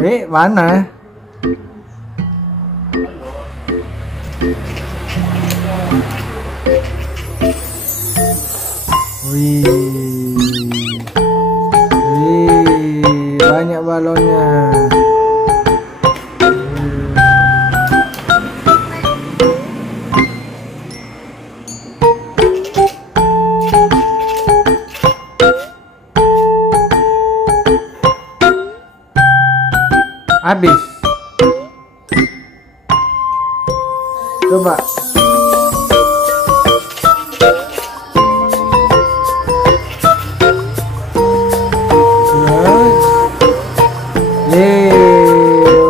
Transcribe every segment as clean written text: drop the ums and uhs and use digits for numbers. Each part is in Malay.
Mana? Wih, banyak balonnya. Habis. Coba.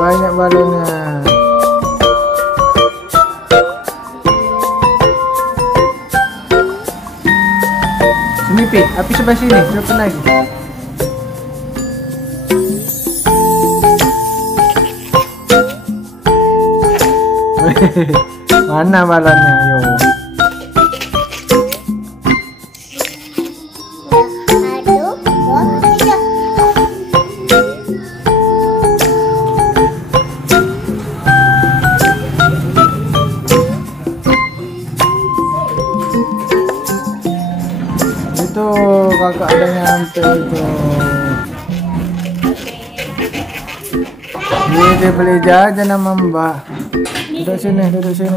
Banyak balonnya. Sini Pik, api sebelah sini, siapa lagi? Mana balonnya? Yo. Itu kakak ada nyampe itu. Dia beli jajan sama Mbak. Duduk sini, duduk sini.